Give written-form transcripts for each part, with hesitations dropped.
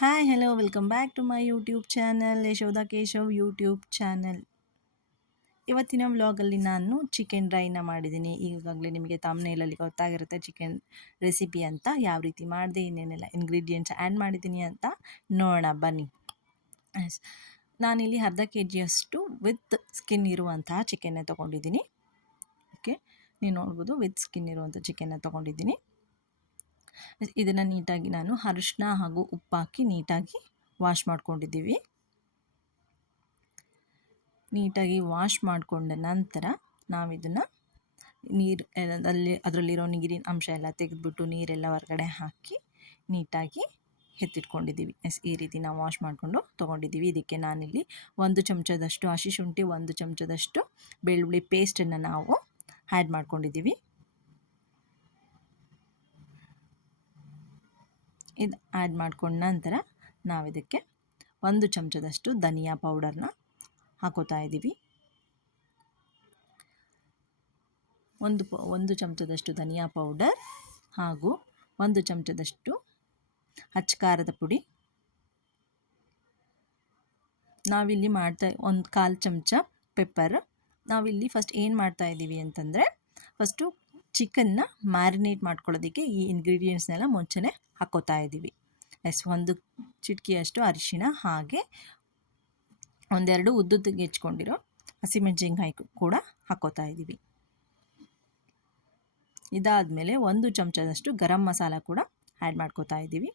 Hi hello welcome back to my YouTube channel Yashoda Keshav YouTube channel. ಇವತ್ತಿನ ವ್ಲಾಗಲ್ಲಿ ನಾನು chicken drain ಮಾಡಿದ್ದೀನಿ. ಈಗಾಗಲೇ ನಿಮಗೆ ತಮ್ನೇಲಲ್ಲಿ ಗೊತ್ತಾಗಿರುತ್ತೆ ಚಿಕನ್ ರೆಸಿಪಿ ಅಂತ. ಯಾವ ರೀತಿ ಮಾಡಿದೆ, ಇನ್ನೇನೆಲ್ಲ ಇಂಗ್ರೀಡಿಯೆಂಟ್ಸ್ ಆ್ಯಡ್ ಮಾಡಿದ್ದೀನಿ ಅಂತ ನೋಡೋಣ ಬನ್ನಿ. ನಾನಿಲ್ಲಿ ಅರ್ಧ ಕೆ ಜಿಯಷ್ಟು ವಿತ್ ಸ್ಕಿನ್ ಇರುವಂತಹ ಚಿಕನ್ನೇ ತೊಗೊಂಡಿದ್ದೀನಿ. ಓಕೆ, ನೀವು ನೋಡ್ಬೋದು ವಿತ್ ಸ್ಕಿನ್ ಇರುವಂಥ ಚಿಕನ್ನ ತೊಗೊಂಡಿದ್ದೀನಿ. ಇದನ್ನು ನೀಟಾಗಿ ನಾನು ಅರಿಶಿನ ಹಾಗೂ ಉಪ್ಪಾಕಿ ನೀಟಾಗಿ ವಾಶ್ ಮಾಡ್ಕೊಂಡಿದ್ದೀವಿ. ನೀಟಾಗಿ ವಾಶ್ ಮಾಡಿಕೊಂಡ ನಂತರ ನಾವಿದನ್ನು ಅದರಲ್ಲಿರೋ ನೀರಿನ ಅಂಶ ಎಲ್ಲ ತೆಗೆದುಬಿಟ್ಟು ನೀರೆಲ್ಲ ಹೊರಗಡೆ ಹಾಕಿ ನೀಟಾಗಿ ಎತ್ತಿಟ್ಕೊಂಡಿದ್ದೀವಿ. ಈ ರೀತಿ ನಾವು ವಾಶ್ ಮಾಡಿಕೊಂಡು ತೊಗೊಂಡಿದ್ದೀವಿ. ಇದಕ್ಕೆ ನಾನಿಲ್ಲಿ 1 ಚಮಚದಷ್ಟು ಹಸಿ ಶುಂಠಿ, 1 ಚಮಚದಷ್ಟು ಬೆಳ್ಳುಳ್ಳಿ ಪೇಸ್ಟನ್ನು ನಾವು ಆ್ಯಡ್ ಮಾಡ್ಕೊಂಡಿದ್ದೀವಿ. ಇದು ಆ್ಯಡ್ ಮಾಡ್ಕೊಂಡ ನಂತರ ನಾವಿದಕ್ಕೆ 1 ಚಮಚದಷ್ಟು ಧನಿಯಾ ಪೌಡರ್ನ ಹಾಕೋತಾ ಇದ್ದೀವಿ. ಒಂದು ಚಮಚದಷ್ಟು ಧನಿಯಾ ಪೌಡರ್ ಹಾಗೂ 1 ಚಮಚದಷ್ಟು ಅಚ್ಚ ಖಾರದ ಪುಡಿ. ನಾವಿಲ್ಲಿ ಒಂದು 1/4 ಚಮಚ ಪೆಪ್ಪರ್. ನಾವಿಲ್ಲಿ ಫಸ್ಟ್ ಏನು ಮಾಡ್ತಾ ಇದ್ದೀವಿ ಅಂತಂದರೆ, ಫಸ್ಟು ಚಿಕನ್ನ ಮ್ಯಾರಿನೇಟ್ ಮಾಡ್ಕೊಳ್ಳೋದಕ್ಕೆ ಈ ಇಂಗ್ರೀಡಿಯೆಂಟ್ಸ್ನೆಲ್ಲ ಮುಂಚೆನೇ ಹಾಕೋತಾ ಇದ್ದೀವಿ. 1 ಚಿಟಿಕೆಯಷ್ಟು ಅರಿಶಿಣ, ಹಾಗೆ 1-2 ಉದ್ದುದ್ದಕ್ಕೆ ಹೆಚ್ಕೊಂಡಿರೋ ಹಸಿಮೆಣಸಿನ್ಕಾಯಿ ಕೂಡ ಹಾಕೋತಾ ಇದ್ದೀವಿ. ಇದಾದಮೇಲೆ 1 ಚಮಚದಷ್ಟು ಗರಂ ಮಸಾಲ ಕೂಡ ಆ್ಯಡ್ ಮಾಡ್ಕೋತಾ ಇದ್ದೀವಿ.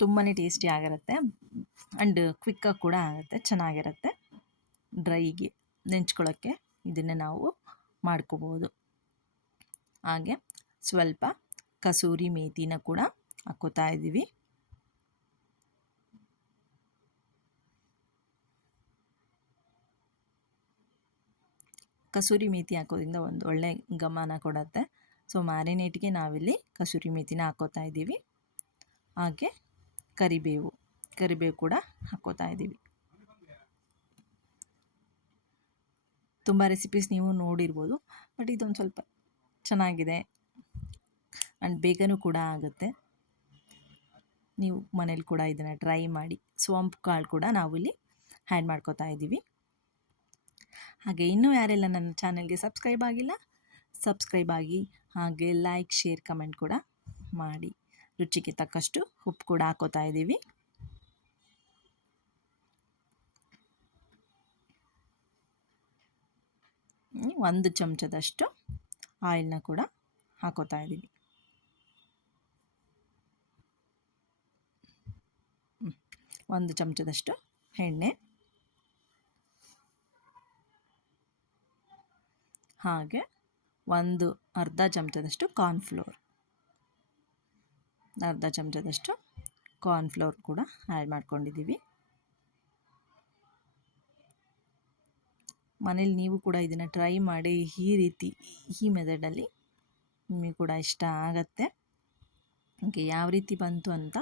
ತುಂಬಾ ಟೇಸ್ಟಿ ಆಗಿರುತ್ತೆ ಆ್ಯಂಡ್ ಕ್ವಿಕ್ಕಾಗಿ ಕೂಡ ಆಗುತ್ತೆ, ಚೆನ್ನಾಗಿರುತ್ತೆ. ಡ್ರೈಗೆ ನೆಂಚ್ಕೊಳ್ಳೋಕ್ಕೆ ಇದನ್ನು ನಾವು ಮಾಡ್ಕೋಬೋದು. ಹಾಗೆ ಸ್ವಲ್ಪ ಕಸೂರಿ ಮೇಥಿನ ಕೂಡ ಹಾಕೋತಾ ಇದ್ದೀವಿ. ಕಸೂರಿ ಮೇಥಿ ಹಾಕೋದ್ರಿಂದ ಒಂದು ಒಳ್ಳೆ ಘಮನ ಕೊಡುತ್ತೆ. ಸೊ ಮ್ಯಾರಿನೇಟ್ಗೆ ನಾವಿಲ್ಲಿ ಕಸೂರಿ ಮೇಥಿನ ಹಾಕೋತಾ ಇದ್ದೀವಿ. ಹಾಗೆ ಕರಿಬೇವು ಕೂಡ ಹಾಕೋತಾ ಇದ್ದೀವಿ. ತುಂಬ ರೆಸಿಪೀಸ್ ನೀವು ನೋಡಿರ್ಬೋದು, ಬಟ್ ಇದೊಂದು ಸ್ವಲ್ಪ ಚೆನ್ನಾಗಿದೆ ಆ್ಯಂಡ್ ಬೇಗನೂ ಕೂಡ ಆಗುತ್ತೆ. ನೀವು ಮನೇಲಿ ಕೂಡ ಇದನ್ನು ಟ್ರೈ ಮಾಡಿ. ಸೋಂಪು ಕಾಳು ಕೂಡ ನಾವಿಲ್ಲಿ ಆ್ಯಡ್ ಮಾಡ್ಕೋತಾ ಇದ್ದೀವಿ. ಹಾಗೆ ಇನ್ನೂ ಯಾರೆಲ್ಲ ನನ್ನ ಚಾನಲ್ಗೆ ಸಬ್ಸ್ಕ್ರೈಬ್ ಆಗಿಲ್ಲ, ಸಬ್ಸ್ಕ್ರೈಬ್ ಆಗಿ, ಹಾಗೆ ಲೈಕ್, ಶೇರ್, ಕಮೆಂಟ್ ಕೂಡ ಮಾಡಿ. ರುಚಿಗೆ ತಕ್ಕಷ್ಟು ಉಪ್ಪು ಕೂಡ ಹಾಕೋತಾ ಇದ್ದೀವಿ. ಒಂದು ಚಮಚದಷ್ಟು ಆಯಿಲ್ನ ಕೂಡ ಹಾಕೋತಾ ಇದ್ದೀವಿ. ಒಂದು ಚಮಚದಷ್ಟು ಎಣ್ಣೆ, ಹಾಗೆ ಅರ್ಧ ಚಮಚದಷ್ಟು ಕಾರ್ನ್ಫ್ಲೋರ್ ಕೂಡ ಆ್ಯಡ್ ಮಾಡ್ಕೊಂಡಿದ್ದೀವಿ. ಮನೇಲಿ ನೀವು ಕೂಡ ಇದನ್ನು ಟ್ರೈ ಮಾಡಿ. ಈ ಮೆಥಡಲ್ಲಿ ನಿಮಗೆ ಕೂಡ ಇಷ್ಟ ಆಗತ್ತೆ. ಓಕೆ, ಯಾವ ರೀತಿ ಬಂತು ಅಂತ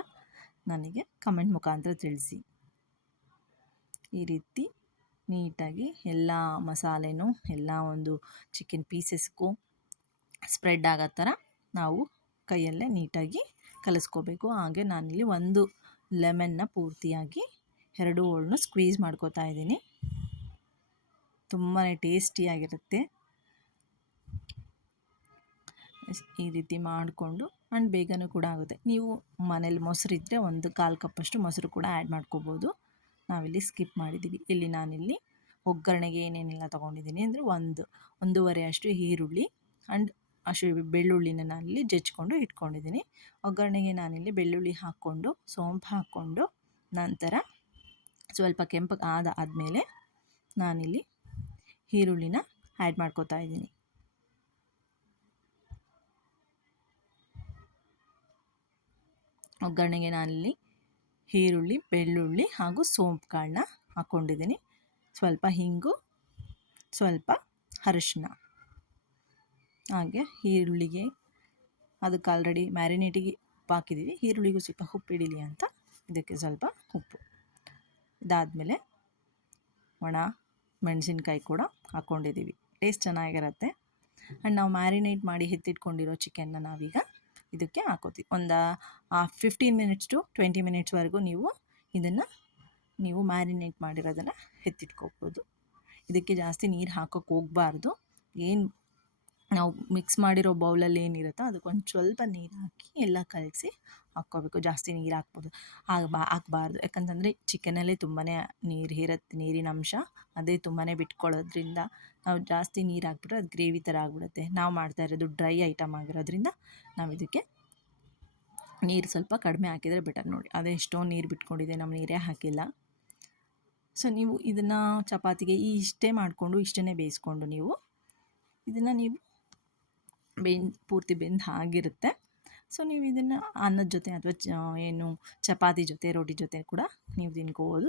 ನನಗೆ ಕಮೆಂಟ್ ಮುಖಾಂತರ ತಿಳಿಸಿ. ಈ ರೀತಿ ನೀಟಾಗಿ ಎಲ್ಲ ಮಸಾಲೆನೂ ಎಲ್ಲ ಒಂದು ಚಿಕನ್ ಪೀಸಸ್ಗೂ ಸ್ಪ್ರೆಡ್ ಆಗೋ ಥರ ನಾವು ಕೈಯಲ್ಲೇ ನೀಟಾಗಿ ಕಲಿಸ್ಕೋಬೇಕು. ಹಾಗೆ ನಾನಿಲ್ಲಿ 1 ಲೆಮನ್ನ ಪೂರ್ತಿಯಾಗಿ 2 ಹೋಳನ್ನು ಸ್ಕ್ವೀಸ್ ಮಾಡ್ಕೋತಾ ಇದ್ದೀನಿ. ತುಂಬಾ ಟೇಸ್ಟಿಯಾಗಿರುತ್ತೆ. ಈ ರೀತಿ ಮಾಡಿಕೊಂಡು ಆ್ಯಂಡ್ ಬೇಗನೂ ಕೂಡ ಆಗುತ್ತೆ. ನೀವು ಮನೇಲಿ ಮೊಸರಿದ್ದರೆ 1/4 ಕಪ್ಪಷ್ಟು ಮೊಸರು ಕೂಡ ಆ್ಯಡ್ ಮಾಡ್ಕೋಬೋದು. ನಾವಿಲ್ಲಿ ಸ್ಕಿಪ್ ಮಾಡಿದ್ದೀವಿ. ನಾನಿಲ್ಲಿ ಒಗ್ಗರಣೆಗೆ ಏನೇನೆಲ್ಲ ತೊಗೊಂಡಿದ್ದೀನಿ ಅಂದರೆ, 1.5 ಅಷ್ಟು ಈರುಳ್ಳಿ ಆ್ಯಂಡ್ ಅಷ್ಟು ಬೆಳ್ಳುಳ್ಳಿನ ನಾನಿಲ್ಲಿ ಜಜ್ಜಿಕೊಂಡು ಇಟ್ಕೊಂಡಿದ್ದೀನಿ. ಒಗ್ಗರಣೆಗೆ ನಾನಿಲ್ಲಿ ಬೆಳ್ಳುಳ್ಳಿ ಹಾಕ್ಕೊಂಡು, ಸೋಂಪು ಹಾಕ್ಕೊಂಡು, ನಂತರ ಸ್ವಲ್ಪ ಕೆಂಪಗೆ ಆದಮೇಲೆ ನಾನಿಲ್ಲಿ ಈರುಳ್ಳಿನ ಆ್ಯಡ್ ಮಾಡ್ಕೋತಾ ಇದ್ದೀನಿ. ಒಗ್ಗರಣೆಗೆ ನಾನಿಲ್ಲಿ ಈರುಳ್ಳಿ, ಬೆಳ್ಳುಳ್ಳಿ ಹಾಗೂ ಸೋಂಪು ಕಾಳನ್ನ ಹಾಕ್ಕೊಂಡಿದ್ದೀನಿ. ಸ್ವಲ್ಪ ಹಿಂಗು, ಸ್ವಲ್ಪ ಅರಿಶಿನ, ಹಾಗೆ ಈರುಳ್ಳಿಗೆ ಅದಕ್ಕೆ ಆಲ್ರೆಡಿ ಮ್ಯಾರಿನೇಟಿಗೆ ಉಪ್ಪು ಹಾಕಿದ್ದೀವಿ. ಈರುಳ್ಳಿಗೂ ಸ್ವಲ್ಪ ಉಪ್ಪು ಹಿಡೀಲಿ ಅಂತ ಇದಕ್ಕೆ ಸ್ವಲ್ಪ ಉಪ್ಪು. ಇದಾದಮೇಲೆ ಒಣ ಮೆಣಸಿನ್ಕಾಯಿ ಕೂಡ ಹಾಕ್ಕೊಂಡಿದ್ದೀವಿ. ಟೇಸ್ಟ್ ಚೆನ್ನಾಗಿರುತ್ತೆ. ಆ್ಯಂಡ್ ನಾವು ಮ್ಯಾರಿನೇಟ್ ಮಾಡಿ ಎತ್ತಿಟ್ಕೊಂಡಿರೋ ಚಿಕನ್ನ ನಾವೀಗ ಇದಕ್ಕೆ ಹಾಕೋತೀವಿ. ಒಂದು 15 ಮಿನಿಟ್ಸ್ ಟು 20 ಮಿನಿಟ್ಸ್ವರೆಗೂ ನೀವು ಮ್ಯಾರಿನೇಟ್ ಮಾಡಿರೋದನ್ನು ಎತ್ತಿಟ್ಕೋಬೋದು. ಇದಕ್ಕೆ ಜಾಸ್ತಿ ನೀರು ಹಾಕೋಕ್ಕೆ ಹೋಗಬಾರ್ದು. ಏನು ನಾವು ಮಿಕ್ಸ್ ಮಾಡಿರೋ ಬೌಲಲ್ಲಿ ಏನಿರುತ್ತೋ ಅದಕ್ಕೊಂದು ಸ್ವಲ್ಪ ನೀರು ಹಾಕಿ ಎಲ್ಲ ಕಲಸಿ ಹಾಕ್ಕೋಬೇಕು. ಜಾಸ್ತಿ ನೀರು ಹಾಕಬಾರ್ದು. ಯಾಕಂತಂದರೆ ಚಿಕನಲ್ಲೇ ತುಂಬಾ ನೀರು ಇರುತ್ತೆ, ನೀರಿನ ಅಂಶ ಅದೇ ತುಂಬಾ ಬಿಟ್ಕೊಳ್ಳೋದ್ರಿಂದ ನಾವು ಜಾಸ್ತಿ ನೀರು ಹಾಕ್ಬಿಟ್ರೆ ಅದು ಗ್ರೇವಿ ಥರ ಆಗಿಬಿಡುತ್ತೆ. ನಾವು ಮಾಡ್ತಾ ಇರೋದು ಡ್ರೈ ಐಟಮ್ ಆಗಿರೋದ್ರಿಂದ ನಾವು ಇದಕ್ಕೆ ನೀರು ಸ್ವಲ್ಪ ಕಡಿಮೆ ಹಾಕಿದರೆ ಬೆಟರ್. ನೋಡಿ ಅದೇ ಎಷ್ಟೊಂದು ನೀರು ಬಿಟ್ಕೊಂಡಿದೆ, ನಾವು ನೀರೇ ಹಾಕಿಲ್ಲ. ಸೊ ನೀವು ಇದನ್ನು ಚಪಾತಿಗೆ ಇಷ್ಟೇ ಮಾಡಿಕೊಂಡು ಇಷ್ಟೇ ಬೇಯಿಸ್ಕೊಂಡು ನೀವು ಪೂರ್ತಿ ಬೆಂದು ಆಗಿರುತ್ತೆ. ಸೊ ನೀವು ಇದನ್ನು ಅನ್ನದ ಜೊತೆ ಅಥವಾ ಚಪಾತಿ ಜೊತೆ ರೋಟಿ ಜೊತೆ ಕೂಡ ನೀವು ತಿನ್ಕೋಬೋದು.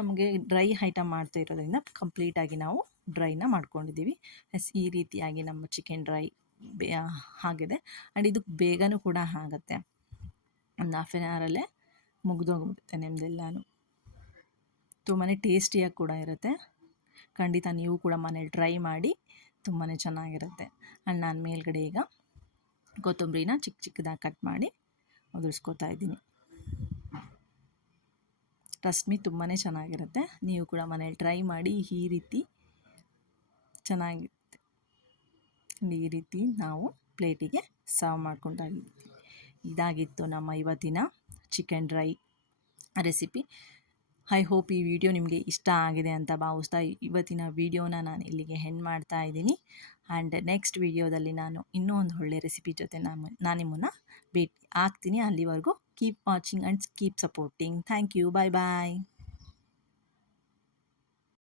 ನಮಗೆ ಡ್ರೈ ಐಟಮ್ ಮಾಡ್ತಾ ಇರೋದ್ರಿಂದ ಕಂಪ್ಲೀಟಾಗಿ ನಾವು ಡ್ರೈನ ಮಾಡ್ಕೊಂಡಿದ್ದೀವಿ. ಈ ರೀತಿಯಾಗಿ ನಮ್ಮ ಚಿಕನ್ ಡ್ರೈ ಆಗಿದೆ. ಆ್ಯಂಡ್ ಇದು ಬೇಗನೂ ಕೂಡ ಆಗುತ್ತೆ, ಒಂದು ಹಾಫ್ ಆನ್ ಅವರಲ್ಲೇ ಮುಗಿದೋಗ್ಬಿಡುತ್ತೆ ನಿಮ್ಮದೆಲ್ಲನೂ. ತುಂಬಾ ಟೇಸ್ಟಿಯಾಗಿ ಕೂಡ ಇರುತ್ತೆ. ಖಂಡಿತ ನೀವು ಕೂಡ ಮನೇಲಿ ಟ್ರೈ ಮಾಡಿ, ತುಂಬಾ ಚೆನ್ನಾಗಿರುತ್ತೆ. ಆ್ಯಂಡ್ ನಾನು ಮೇಲ್ಗಡೆ ಈಗ ಕೊತ್ತಂಬರಿನ ಚಿಕ್ಕ ಚಿಕ್ಕದಾಗಿ ಕಟ್ ಮಾಡಿ ಉದುರಿಸ್ಕೊತಾ ಇದ್ದೀನಿ. ಟ್ರಸ್ಟ್ ಮೀ ತುಂಬಾ ಚೆನ್ನಾಗಿರುತ್ತೆ. ನೀವು ಕೂಡ ಮನೇಲಿ ಟ್ರೈ ಮಾಡಿ, ಈ ರೀತಿ ಚೆನ್ನಾಗಿರುತ್ತೆ. ಈ ರೀತಿ ನಾವು ಪ್ಲೇಟಿಗೆ ಸರ್ವ್ ಮಾಡ್ಕೊಂಡಾಗಿದ್ದೀವಿ. ಇದಾಗಿತ್ತು ನಮ್ಮ ಇವತ್ತಿನ chicken dry recipe. I hope ಈ ವಿಡಿಯೋ ನಿಮಗೆ ಇಷ್ಟ ಆಗಿದೆ ಅಂತ ಭಾವಿಸ್ತಾ ಇವತ್ತಿನ ವಿಡಿಯೋನ ನಾನು ಇಲ್ಲಿಗೆ ಎಂಡ್ ಮಾಡ್ತಾ ಇದ್ದೀನಿ. ಆ್ಯಂಡ್ ನೆಕ್ಸ್ಟ್ ವಿಡಿಯೋದಲ್ಲಿ ನಾನು ಇನ್ನೂ ಒಂದು ಒಳ್ಳೆ ರೆಸಿಪಿ ಜೊತೆ ನಾನು ನಿಮ್ಮನ್ನು ಭೇಟಿ ಆಗ್ತೀನಿ. ಅಲ್ಲಿವರೆಗೂ keep watching and keep supporting. Thank you. Bye bye.